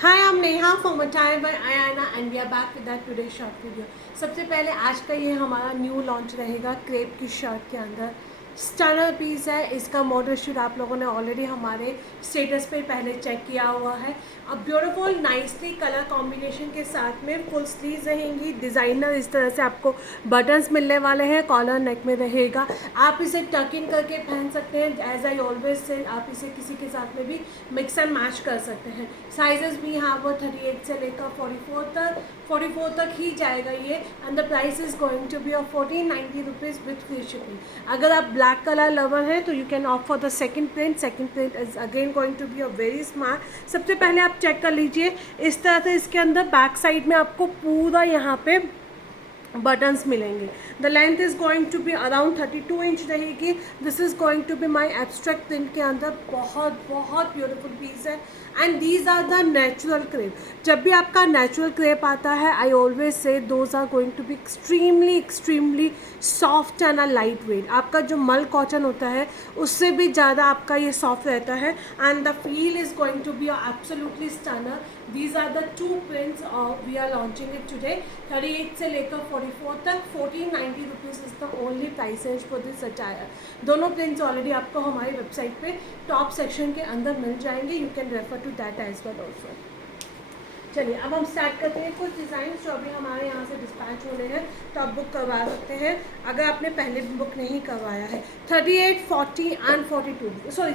Hi, I'm Neha from Attire by Ayana and we are back with that today's short video. सबसे पहले आज का ये हमारा न्यू लॉन्च रहेगा क्रेप की शर्ट के अंदर। स्टनर पीस है, इसका मॉडल शूट आप लोगों ने ऑलरेडी हमारे स्टेटस पे पहले चेक किया हुआ है। अब ब्यूटीफुल नाइसली कलर कॉम्बिनेशन के साथ में फुल स्लीव्स रहेंगी, डिज़ाइनर इस तरह से आपको बटन्स मिलने वाले हैं, कॉलर नेक में रहेगा। आप इसे टक इन करके पहन सकते हैं, एज आई ऑलवेज से आप इसे किसी के साथ में भी मिक्स एंड मैच कर सकते हैं। साइजेस भी यहाँ वो 38 से लेकर 44 तक ही जाएगा ये। And the price is going to be of 1490 rupees with free shipping. अगर आप ब्लैक कलर लवर हैं तो you can opt for the second print is again going to be a very smart. सबसे पहले आप चेक कर लीजिए, इस तरह से इसके अंदर बैक साइड में आपको पूरा यहाँ पे बटन्स मिलेंगे। The length is going to be around 32 inch रहेगी। This is going to be my abstract print के अंदर बहुत बहुत ब्यूटीफुल पीस है। And these are the natural crepe. जब भी आपका नेचुरल क्रेप आता है, I always say those are going to be extremely soft and a light weight. आपका जो मल कॉटन होता है उससे भी ज़्यादा आपका ये सॉफ्ट रहता है। And the feel is going to be absolutely stunner. These are the two prints we are launching it today. 38 से लेकर 44 तक 1490 rupees is the only price range for this attire. दोनों प्रिंट्स ऑलरेडी आपको हमारी website पे top section के अंदर मिल जाएंगे। You can refer to that as well also. चलिए अब हम स्टार्ट करते हैं। कुछ डिज़ाइन जो अभी हमारे यहाँ से डिस्पैच होने हैं तो आप बुक करवा सकते हैं अगर आपने पहले बुक नहीं करवाया है। 38, 40 and 42 sorry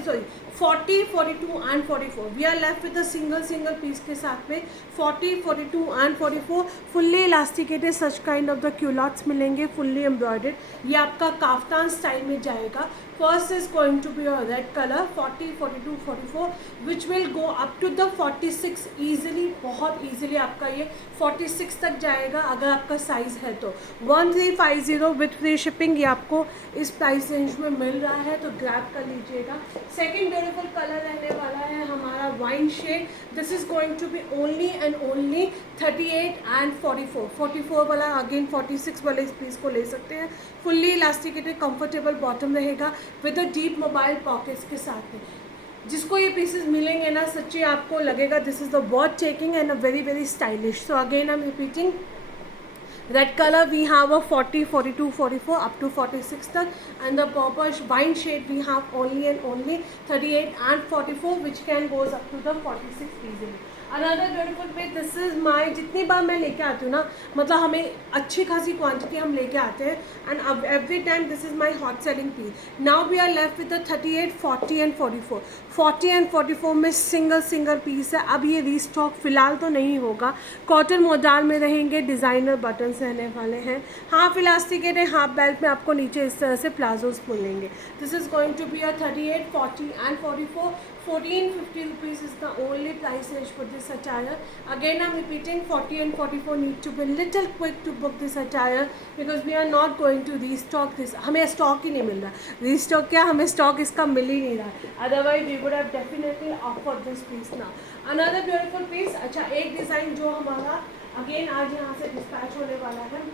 40, 42 and 44 we are left with single piece के साथ में 40, 42 and 44 fully elasticated such kind of the culottes मिलेंगे, फुल्ली एम्ब्रॉयडर्ड। ये आपका काफ्तान स्टाइल में जाएगा। First is going to be a red color 40, 42, 44 which will go up to the 46 easily। बहुत easily आपका ये 46 तक जाएगा अगर आपका साइज़ है तो। 1350 विथ फ्री शिपिंग ये आपको इस प्राइस रेंज में मिल रहा है, तो ग्रैब कर लीजिएगा। सेकेंड ब्यूटीफुल कलर रहने वाला है हमारा wine shade. This is going to be only and only 38 and 44 वाला अगेन 46 वाले इस पीस को ले सकते हैं। फुल्ली इलास्टिकेटेड कंफर्टेबल बॉटम रहेगा with a deep mobile pockets के साथ में। जिसको ये पीसेस मिलेंगे ना, सच्ची आपको लगेगा this is the worth taking and a very stylish. So again I am repeating, red color we have a 40, 42, 44 up to 46 tak, and the purple wine shade we have only and only 38 and 44 which can goes up to the 46 easily. Another beautiful पे this is माई, जितनी बार मैं लेके आती हूँ ना, मतलब हमें अच्छी खासी क्वांटिटी हम लेके आते हैं एंड अब every time this is my hot selling piece. Now we are left with the 38, 40 and 44। 40 and 44 में सिंगल पीस है। अब ये रीस्टॉक फिलहाल तो नहीं होगा। कॉटन मोडाल में रहेंगे, डिज़ाइनर बटन्स रहने वाले हैं, हाफ इलास्टिकेट है, हाफ बेल्ट में आपको नीचे इस तरह से प्लाजोस मिलेंगे। This is going to be a 38, 40 and 44। 1450 rupees is the only price range for this attire. Again I'm repeating, 40 and 44 need to be little quick to book this attire because we are not going to restock this. हमें stock ही नहीं मिल रहा। Restock क्या, हमें stock इसका मिल ही नहीं रहा। Otherwise we would have definitely offered this piece now. Another beautiful piece. अच्छा, एक डिज़ाइन जो हमारा अगेन आज यहाँ से डिस्पैच होने वाला है,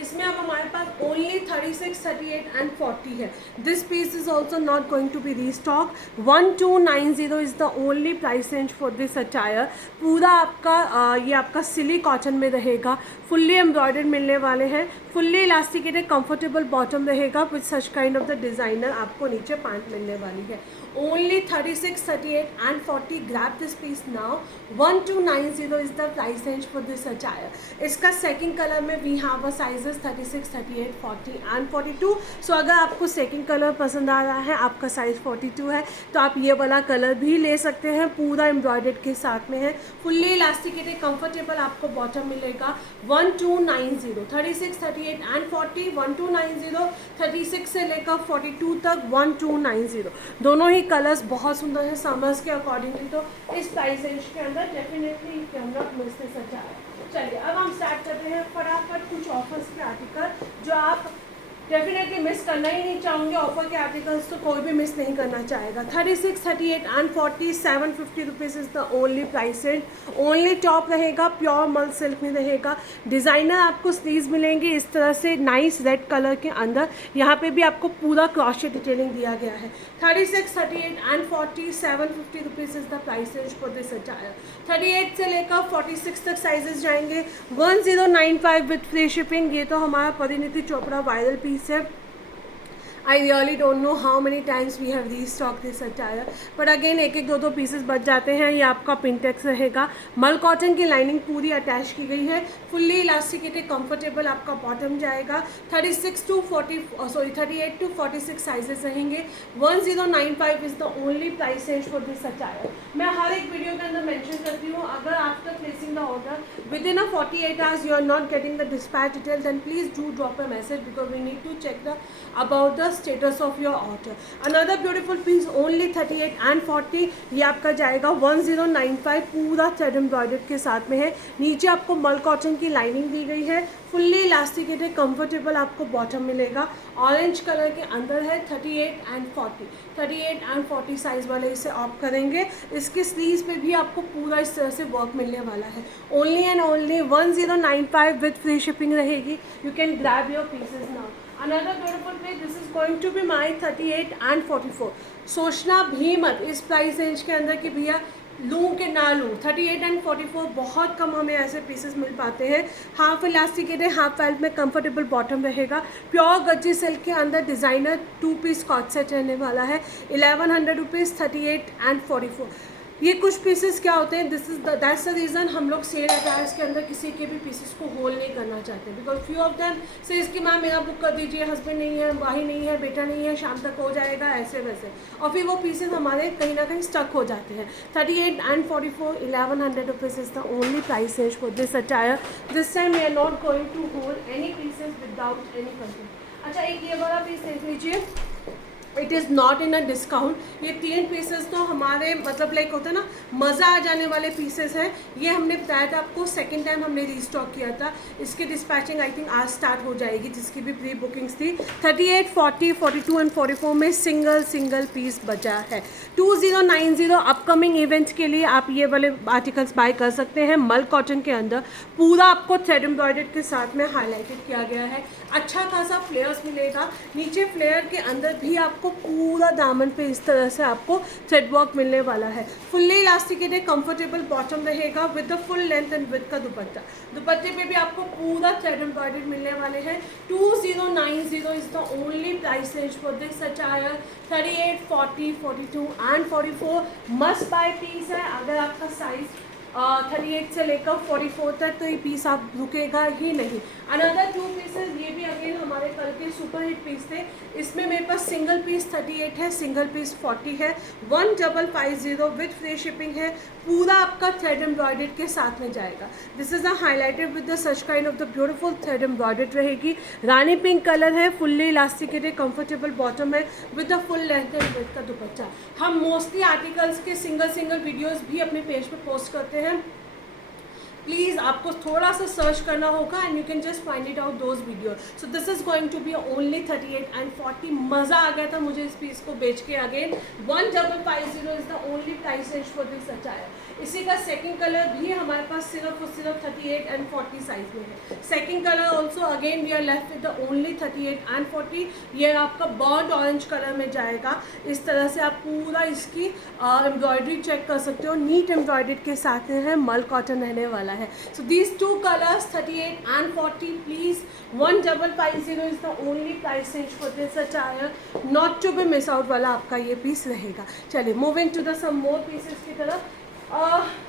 इसमें अब हमारे पास ओनली 36, 38 एंड 40 है। This piece is also not going to be restock. 1290 is the only price range for this attire. पूरा आपका ये आपका सिली कॉटन में रहेगा, फुल्ली एम्ब्रॉयडर्ड मिलने वाले हैं, फुल्ली इलास्टिकेटेड कंफर्टेबल बॉटम रहेगा with such kind of the designer आपको नीचे पैंट मिलने वाली है। Only 36, 38 and 40 grab this piece now. 1290 is the price range for this attire. इसका सेकेंड कलर में we have a sizes 36, 38, 40 and 42। So अगर आपको सेकेंड कलर पसंद आ रहा है, आपका साइज़ 42 है, तो आप ये वाला कलर भी ले सकते हैं। पूरा एम्ब्रॉयडर्ड के साथ में है, फुल्ली इलास्टिकेटेड कंफर्टेबल आपको बॉटम मिलेगा। 1290, 36, 38 एंड 40, 1290। 36 से लेकर 42 तक 1290। दोनों ही कलर्स बहुत सुंदर है समर्स के अकॉर्डिंगली, तो इस प्राइस रेंज के अंदर definitely you can not miss this attire. चलिए अब हम स्टार्ट करते हैं फटाफट कुछ ऑफर्स के आर्टिकल जो आप डेफिनेटली मिस करना ही नहीं चाहूँगी ऑफर के आर्टिकल्स, तो कोई भी मिस नहीं करना चाहेगा। 36, 38 and 40, 750 rupees is the only price range. Only top रहेगा, प्योर मल सिल्क में रहेगा। डिज़ाइनर आपको स्लीव्स मिलेंगे इस तरह से नाइस रेड कलर के अंदर। यहाँ पे भी आपको पूरा क्रॉशे डिटेलिंग दिया गया है। 36, 38 and 40, 750 rupees is the price range for this attire. 38 से लेकर 46 तक साइजेस जाएंगे। 1095 विथ फ्री शिपिंग। ये तो हमारा परिणीति चोपड़ा वायरल पीस है। I really don't know how many times we have restocked this attire, but again एक एक दो पीसेस बच जाते हैं। ये आपका पिंटेक्स रहेगा, मल कॉटन की लाइनिंग पूरी अटैच की गई है, फुल्ली इलास्टिकेटेड कंफर्टेबल आपका बॉटम जाएगा। 38 टू 46 साइजेस रहेंगे। 1095 is the only price range for this attire. मैं हर एक वीडियो के अंदर मेंशन करती हूँ, अगर after placing the order within 48 hours you are not getting the dispatch detail, then please do drop a message because we need to check the about the status of your order. Another beautiful piece only 38 and 40, ये आपका जाएगा 1095, पूरा thread embroidered के साथ में है। नीचे आपको मल कॉटन की लाइनिंग दी गई है, फुल्ली इलास्टिकेटेड कंफर्टेबल आपको बॉटम मिलेगा। ऑरेंज कलर के अंदर है। 38 एंड 40 साइज वाले इसे ऑप्ट करेंगे। इसके स्लीव्स पे भी आपको पूरा इस तरह से वर्क मिलने वाला है। Only and only 1095 with free shipping रहेगी। You can grab your pieces now. Another beautiful piece, this is going to be my 38 and 44. सोचना भी मत इस प्राइस रेंज के अंदर कि भैया लूँ कि ना लूँ। 38 एंड 44 बहुत कम हमें ऐसे पीसेस मिल पाते हैं। हाफ इलास्टिकेटेड, हाफ फेल्ट में कंफर्टेबल बॉटम रहेगा। प्योर गज्जी सिल्क के अंदर डिज़ाइनर 2 पीस कॉट सेट रहने वाला है। 1100 रुपीज़ 38 एंड 44। ये कुछ पीसेस क्या होते हैं, दैट्स द रीज़न हम लोग सेल अटायर्स के अंदर किसी के भी पीसेस को होल्ड नहीं करना चाहते, बिकॉज फ्यू ऑफ देम से इसकी मैम मेरा बुक कर दीजिए, हस्बैंड नहीं है, भाई नहीं है, बेटा नहीं है, शाम तक हो जाएगा, ऐसे वैसे, और फिर वो पीसेस हमारे कहीं ना कहीं स्टक हो जाते हैं। 38 and 44, 1100 rupees is the only price range for this attire. This time we are not going to hold any pieces without any complaint. अच्छा, एक ये वाला पीस देख लीजिए, it is not in a discount. ये 3 पीसेस तो हमारे मतलब लाइक होता है ना, मज़ा आ जाने वाले पीसेस हैं। ये हमने बताया था आपको, सेकंड टाइम हमने रीस्टॉक किया था। इसकी डिस्पैचिंग आई थिंक आज स्टार्ट हो जाएगी, जिसकी भी प्री बुकिंग्स थी। 38, 40, 42 एंड 44 में सिंगल पीस बचा है। 2090 अपकमिंग इवेंट्स के लिए आप ये वाले आर्टिकल्स बाय कर सकते हैं। मल कॉटन के अंदर पूरा आपको थ्रेड एम्ब्रॉयडर्ड के साथ में हाईलाइटेड किया गया है। अच्छा खासा फ्लेयर्स मिलेगा। नीचे फ्लेयर के अंदर भी आपको पूरा दामन पे इस तरह से आपको थ्रेड वर्क मिलने वाला है। फुल्ली इलास्टिकेटेड कंफर्टेबल बॉटम रहेगा with the full length and with का दुपट्टा। दुपट्टे पे भी आपको पूरा थ्रेड एम्ब्रॉयडर्ड मिलने वाले हैं। 2090 is the only price range for this attire. 38, 40, 42 and 44 must buy piece है। अगर आपका साइज 38 से लेकर 44 तक, तो ये पीस आप रुकेगा ही नहीं। अनदर 2 पीसेस, ये भी अगेन हमारे कल के सुपर हिट पीस थे। इसमें मेरे पास सिंगल पीस 38 है, सिंगल पीस 40 है। 1550 विथ फ्री शिपिंग है। पूरा आपका थ्रेड एम्ब्रॉयडर्ड के साथ में जाएगा। This is a highlighted with the such kind of the beautiful thread embroidered रहेगी। रानी पिंक कलर है, फुल्ली इलास्टिकेटेड कंफर्टेबल बॉटम है with the full length and with का दुपट्टा। हम मोस्टली आर्टिकल्स के सिंगल वीडियोस भी अपने पेज पे पोस्ट करते हैं। प्लीज़ आपको थोड़ा सा सर्च करना होगा and you can just find it out those video. So this is going to be only 38 and 40। मज़ा आ गया था मुझे इस पीस को बेच के। Again 1550 is the only price range for this attire. इसी का सेकंड कलर भी हमारे पास सिर्फ और सिर्फ 38 एंड 40 साइज में है। Second colour also again we are left with the only 38 and 40। ये आपका बर्न्ड ऑरेंज कलर में जाएगा। इस तरह से आप पूरा इसकी एम्ब्रॉयडरी चेक कर सकते हो। नीट एम्ब्रॉयडरी के साथ में है, मल कॉटन रहने वाला है। So these 2 colors 38 and 40, please 1550 is the only price range for this attire, not to be miss out वाला आपका ये पीस रहेगा। चलिए moving to the some more pieces की तरफ।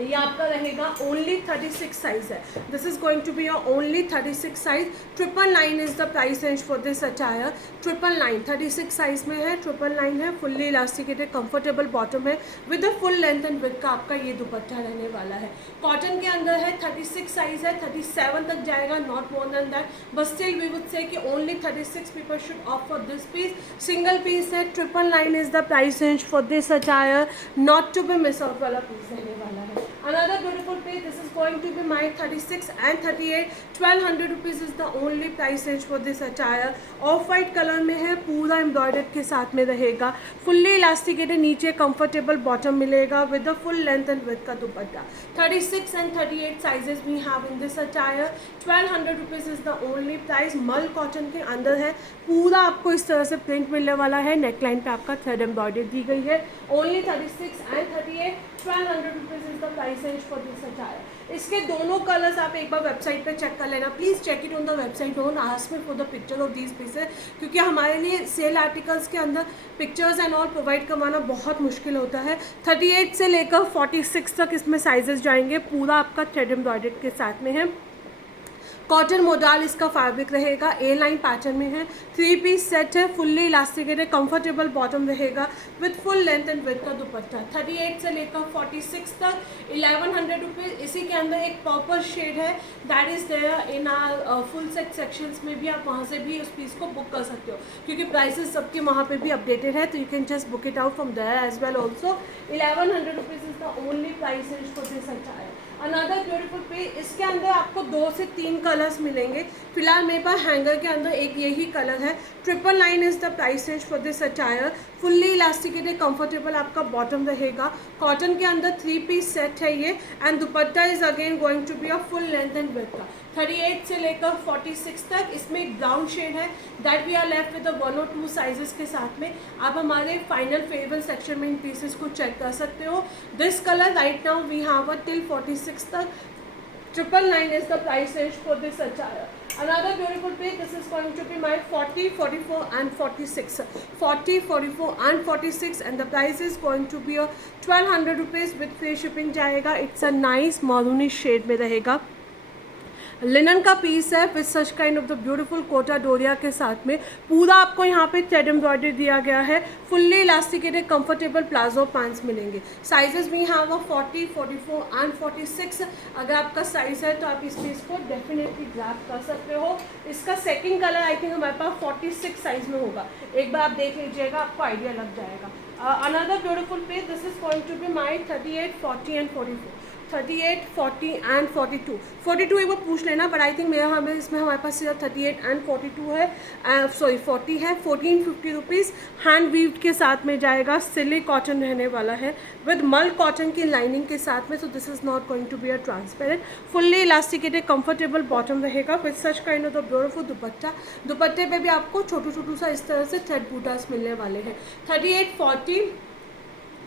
ये आपका रहेगा ओनली 36 साइज है। This is going to be your only 36 size. 999 is the price range for this attire. 999 36 size में है, 999 है। फुल्ली इलास्टिकेटेड कंफर्टेबल बॉटम है with the full length and width का आपका ये दुपट्टा रहने वाला है। कॉटन के अंदर है, 36 साइज है, 37 तक जाएगा, not more than that, but still we would say कि only 36 people should opt for this piece. Single piece है। 999 is the price range for this attire, not to be miss out वाला piece रहने वाला है। Another beautiful piece पे this is going to be my 36 and 38. 1200 rupees is the only price range for this attire. Off white colour में है, पूरा embroidered के साथ में रहेगा, फुल्ली इलास्टिकेटेड, नीचे कंफर्टेबल बॉटम मिलेगा with the full length and with का dupatta. 36 and 38 sizes we have in this attire. 1200 rupees is the only price. Mul cotton के अंदर है, पूरा आपको इस तरह से प्रिंट मिलने वाला है. नेकलाइन पे आपका थ्रेड एम्ब्रॉयडरी दी गई है. Only 36 and 38. 1200 rupees is the price range for this attire. इसके दोनों कलर्स आप एक बार वेबसाइट पे चेक कर लेना. Please check it on the website. Don't ask me for the picture of these pieces, क्योंकि हमारे लिए सेल आर्टिकल्स के अंदर पिक्चर्स एंड ऑल प्रोवाइड करवाना बहुत मुश्किल होता है. 38 से लेकर 46 तक इसमें साइजेस जाएंगे. पूरा आपका थ्रेड एम्ब्रॉयडर्ड के साथ में है. कॉटन मोडाल इसका फैब्रिक रहेगा, ए लाइन पैटर्न में है. 3 पीस सेट है, फुल्ली इलास्टिकेटेड, कंफर्टेबल बॉटम रहेगा with full length and with का दुपट्टा. 38 से लेकर 46 तक 1100 रुपीज़. इसी के अंदर एक पर्पल शेड है, that is there in our full set sections में भी. आप वहाँ से भी उस पीस को बुक कर सकते हो, क्योंकि प्राइसेस सबके वहाँ पे भी अपडेटेड है, तो you can just book it out from there as well also. 1100 rupees is the only price range for this attire. Another beautiful piece. इसके अंदर आपको 2 से 3 कलर्स मिलेंगे. फिलहाल मेरे पास हैंगर के अंदर एक यही कलर है. 999 is the price range for this attire. Fully elasticated, comfortable आपका बॉटम रहेगा. कॉटन के अंदर 3 पीस सेट है ये, and dupatta is again going to be a full length and width का. 38 से लेकर 46 तक इसमें एक ब्राउन शेड है, that we are left with 1 और 2 साइजेस के साथ में. आप हमारे फाइनल फेवरेट सेक्शन में इन पीसेस को चेक कर सकते हो. This colour right now we have a till 46 तक. 999 is the price range for this attire. Another beautiful piece. This is going to be my 40, 44 and 46. 40, 44 and 46, and the price is going to be a 1200 rupees with free shipping जाएगा. It's a nice maroonish shade में रहेगा. Linen का piece है with such kind of the beautiful Kota Doria के साथ में. पूरा आपको यहाँ पे थ्रेड एम्ब्रॉयडरी दिया गया है. Fully elasticated comfortable palazzo pants मिलेंगे. साइजेस भी यहाँ वो 40, 44 एंड 46. अगर आपका साइज़ है तो आप इस पीस को डेफिनेटली ग्रैब कर सकते हो. इसका सेकंड कलर आई थिंक हमारे पास 46 साइज में होगा. एक बार आप देख लीजिएगा, आपको आइडिया लग जाएगा. Another beautiful piece. This is going to be my 38, 40 and 44. 38, 40 and 42. 42 एक बार पूछ लेना, बट आई थिंक मेरा हमें इसमें हमारे पास सिर्फ 38 एंड 42 है. सॉरी 40 है. 1450 रुपीज़. हैंड वीव के साथ में जाएगा. सिली कॉटन रहने वाला है विद मल कॉटन की लाइनिंग के साथ में. So this is not going to be a transparent. Fully elasticated comfortable bottom रहेगा with such kind of the beautiful dupatta. दुपट्टे पे भी आपको छोटू छोटू सा इस तरह से थ्रेड बूटास मिलने वाले हैं. 38, 40,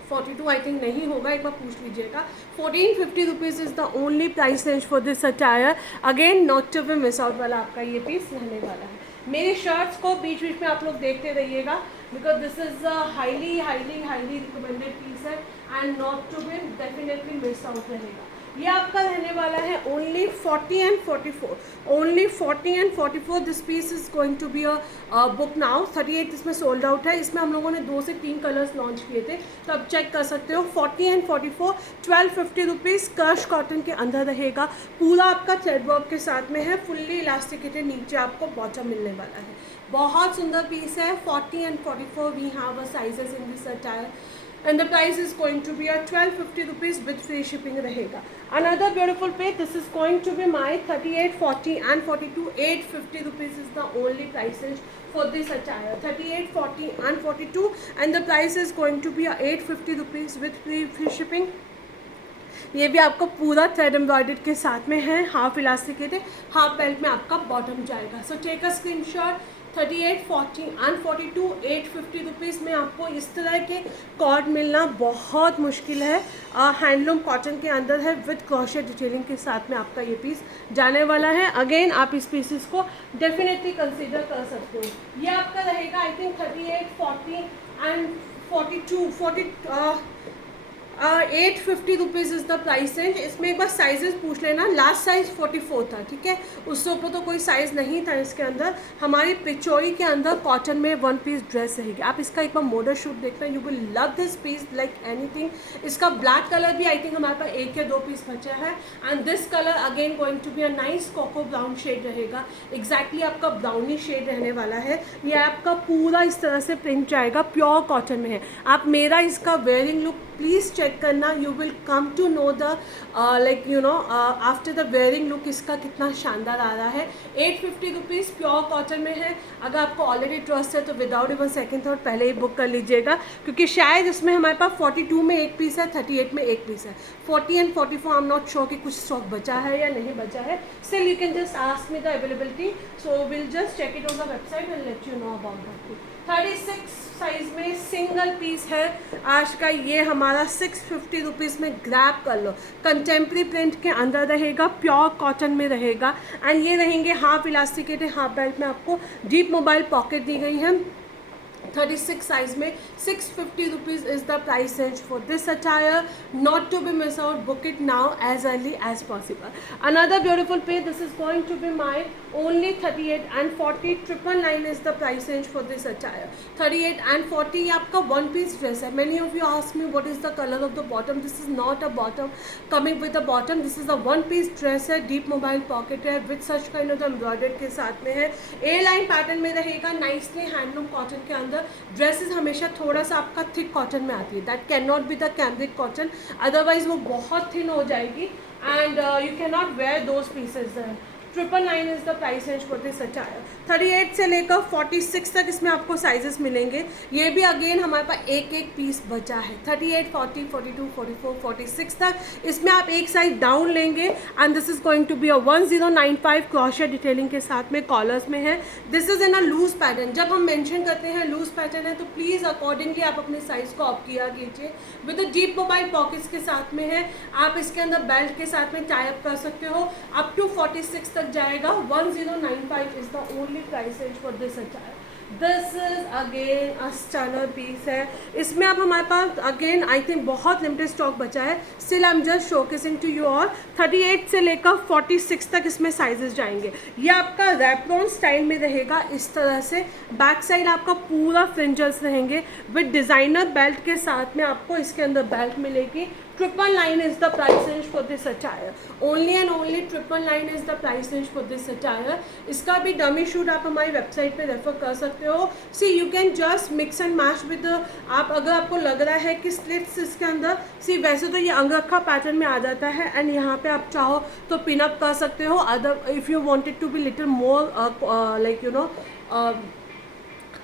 42 आई थिंक नहीं होगा, एक बार पूछ लीजिएगा. 1450 rupees is the only price range for this attire. Again not to be miss out वाला आपका ये पीस रहने वाला है. मेरी शर्ट्स को बीच बीच में आप लोग देखते रहिएगा, because this is a highly highly highly recommended piece है, and not to be definitely miss out रहेगा. ये आपका रहने वाला है only 40 and 44. Only 40 and 44. This piece is going to be a book now. 38 इसमें सोल्ड आउट है. इसमें हम लोगों ने 2 से 3 कलर्स लॉन्च किए थे, तो आप चेक कर सकते हो. 40 एंड 44. 1250 रुपीज़. क्रश कॉटन के अंदर रहेगा. पूरा आपका थ्रेड वर्क के साथ में है. फुल्ली इलास्टिकेटेड, नीचे आपको बॉटम मिलने वाला है. बहुत सुंदर पीस है. 40 and 44 we have a sizes in this attire, and the price is going to be at 1250 rupees with free shipping रहेगा. Another beautiful piece. This is going to be my 38, 40 and 42. 850 rupees is the only price range for this attire. 38, 40 and 42, and the price is going to be 850 rupees with free shipping. ये भी आपको पूरा thread embroidered के साथ में है. Half elasticated, half belt में आपका बॉटम जाएगा. So take a screenshot. 38, 40 and 42. 850 rupees में आपको इस तरह के कॉर्ड मिलना बहुत मुश्किल है. हैंडलूम कॉटन के अंदर है विद क्रोशे डिटेलिंग के साथ में आपका ये पीस जाने वाला है. अगेन आप इस पीसेस को डेफिनेटली कंसीडर कर सकते हो. ये आपका रहेगा I think 38, 40 and 42. 850 rupees is the price range. इसमें एक बार साइजेस पूछ लेना. लास्ट साइज़ 44 था, ठीक है. उससे ऊपर तो कोई साइज़ नहीं था इसके अंदर. हमारी पिचोई के अंदर कॉटन में 1 पीस ड्रेस रहेगी. आप इसका एक बार मॉडल शूट देखना, you will love this piece like anything. इसका ब्लैक कलर भी आई थिंक हमारे पास 1 या 2 पीस बचा है. And this colour again going to be a nice cocoa brown shade रहेगा. एग्जैक्टली आपका ब्राउनी शेड रहने वाला है. ये आपका पूरा इस तरह से प्रिंट जाएगा. प्योर कॉटन में है. आप मेरा इसका वेयरिंग लुक प्लीज़ चेक करना, you will come to know the like you know after the wearing look इसका कितना शानदार आ रहा है। 850 रुपीज़ प्योर कॉटन में है। अगर आपको ऑलरेडी ट्रस्ट है तो विदाउट इवन सेकंड थॉट पहले ही बुक कर लीजिएगा, क्योंकि शायद इसमें हमारे पास 42 में एक पीस है, 38 में एक पीस है, 40 and 44 I am not sure कि कुछ स्टॉक बचा है या नहीं बचा है। Still you can just ask me the availability, so will just check it on the website and let you know about that. 36 size में सिंगल पीस है आज का, ये हमारा 650 रुपीज़ में ग्रैब कर लो। कंटेम्प्रेरी प्रिंट के अंदर रहेगा, प्योर कॉटन में रहेगा, एंड ये रहेंगे हाफ इलास्टिकेटेड, हाफ बेल्ट में आपको डीप मोबाइल पॉकेट दी गई है। 36 साइज में 650 rupees is the price range for this attire, not to be miss out, book it now as early as possible. Another beautiful पे, this is going to be my only 38 and 40, 999 is the price range for this attire। 38 and 40 ये आपका one piece dress है। Many of you ask me what is the color of the bottom, this is not a bottom coming with a bottom, this is a one piece dress है, deep mobile pocket है, with such kind of embroidered के साथ में है, A line pattern में रहेगा, nicely handloom cotton के अंदर। ड्रेसेस हमेशा थोड़ा सा आपका थिक कॉटन में आती है, that can not be the cambric cotton, otherwise वो बहुत थिन हो जाएगी and you can not wear those pieces. 999 is the price range for this attire. 38 से लेकर 46 तक इसमें आपको साइजेस मिलेंगे। ये भी अगेन हमारे पास एक एक पीस बचा है, 38, 40, 42, 44, 46 तक। इसमें आप एक साइज डाउन लेंगे and this is going to be a 1095 क्रोशिया डिटेलिंग के साथ में कॉलर्स में है। This is in a loose pattern. जब हम मेंशन करते हैं लूज पैटर्न है तो प्लीज़ अकॉर्डिंगली आप अपने साइज को ऑप किया कीजिए। विद डीप मोबाइल पॉकेट्स के साथ में है, आप इसके अंदर बेल्ट के साथ में टाई अप कर सकते हो, अप टू 46 तक जाएगा। 1095 is the only price range for this attire. This is again a stunner piece है। इसमें अब हमारे पास अगेन आई थिंक बहुत लिमिटेड स्टॉक बचा है, still I am just showcasing to you all. 38 से लेकर 46 तक इसमें साइजेस जाएंगे। ये आपका रैपरॉन स्टाइल में रहेगा इस तरह से, बैक साइड आपका पूरा फ्रिंजल्स रहेंगे विद डिज़ाइनर बेल्ट के साथ में आपको इसके अंदर बेल्ट मिलेगी। 999 is the price range for this attire, only and only 999 is the price range for this attire। इसका भी डमी शूट आप हमारी वेबसाइट पे रेफर कर सकते हो। See you can just mix and match with, आप अगर आपको लग रहा है कि स्लिट्स इसके अंदर, सी वैसे तो ये अंगरखा पैटर्न में आ जाता है एंड यहाँ पे आप चाहो तो पिन अप कर सकते हो, other if you wanted to be little more like you know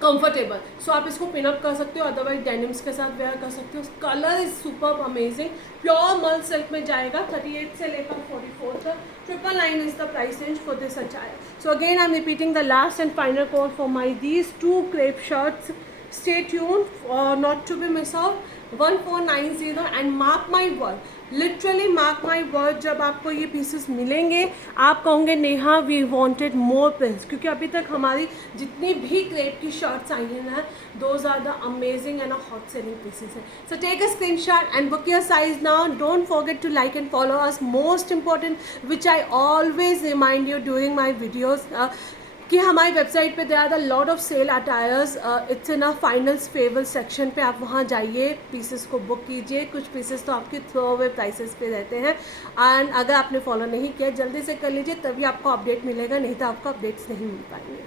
comfortable, so आप इसको पिन अप कर सकते हो, अदरवाइज डेनिम्स के साथ वेयर कर सकते हो। Colour is super amazing, pure mul silk में जाएगा। 38 से लेकर 44 तक 999 is the price range for this attire. So again I am repeating the last and final code for my these 2 crepe shirts. Stay tuned not to be miss out. 1490 and mark my word, literally mark my word, जब आपको ये pieces मिलेंगे आप कहोगे Neha we wanted more prints, क्योंकि अभी तक हमारी जितनी भी क्रेप की शर्ट्स आई हैं ना, those are the amazing and hot selling pieces हैं। So take a screenshot and book your size now. Don't forget to like and follow us, most important which I always remind you during my videos, कि हमारी website पे there are the lot of sale attires, it's in a final फेवल section पे, आप वहाँ जाइए, pieces को book कीजिए। कुछ पीसेस तो आपके थ्रो अवे प्राइसेस पे रहते हैं एंड अगर आपने फॉलो नहीं किया जल्दी से कर लीजिए, तभी आपको अपडेट मिलेगा, नहीं तो आपको अपडेट्स नहीं मिल पाएंगे।